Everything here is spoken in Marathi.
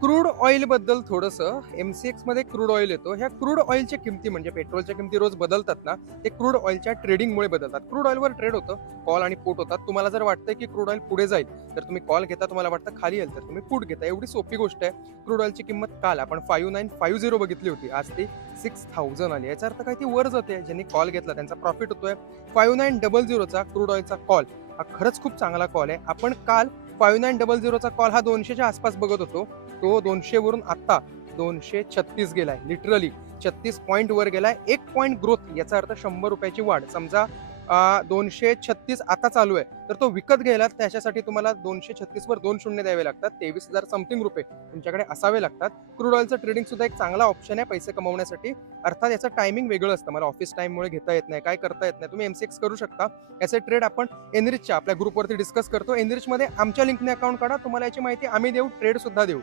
क्रूड ऑइल बद्दल थोडंसं MCX मध्ये क्रूड ऑइल येतो. ह्या क्रूड ऑइलच्या किमती म्हणजे पेट्रोलच्या किमती रोज बदलतात ना, ते क्रूड ऑइलच्या ट्रेडिंगमुळे बदलतात. क्रूड ऑइलवर ट्रेड होतं, कॉल आणि पुट होतात. तुम्हाला जर वाटतंय की क्रूड ऑइल पुढे जाईल, तर तुम्ही कॉल घेता. तुम्हाला वाटतं खाली येईल, तर तुम्ही पुट घेता. एवढी सोपी गोष्ट आहे. क्रूड ऑइलची किंमत काल आपण 5950 बघितली होती. आज ती 6000 आली. याचा अर्थ काय ती वर जाते. ज्यांनी कॉल घेतला त्यांचा प्रॉफिट होतोय. 5900 चा क्रूड ऑइलचा कॉल हा खरंच खूप चांगला कॉल आहे. आपण काल 5900 चा कॉल हा 200च्या आसपास बघत होतो. तो 200 वरून आता 236 गेलाय. लिटरली 36 पॉईंट वर गेलाय. 1 पॉईंट ग्रोथ याचा अर्थ 100 रुपयाची वाढ. समजा 236 आता चालू आहे, तर तो विकत घ्यायला त्याच्यासाठी तुम्हाला 236 वर 2 शून्य द्यावे लागतात. 23,000 समथिंग रुपये तुमच्याकडे असावे लागतात. क्रूड ऑइलचं ट्रेडिंग सुद्धा एक चांगला ऑप्शन आहे पैसे कमवण्यासाठी. अर्थात याचं टायमिंग वेगळं असतं. मला ऑफिस टाईममुळे घेता येत नाही, काय करता येत नाही. तुम्ही MCX करू शकता. याचे ट्रेड आपण एनरिचच्या आपल्या ग्रुपवरती डिस्कस करतो. एनरिचमध्ये आमच्या लिंकने अकाउंट काढा. तुम्हाला याची माहिती आम्ही देऊ, ट्रेड सुद्धा देऊ.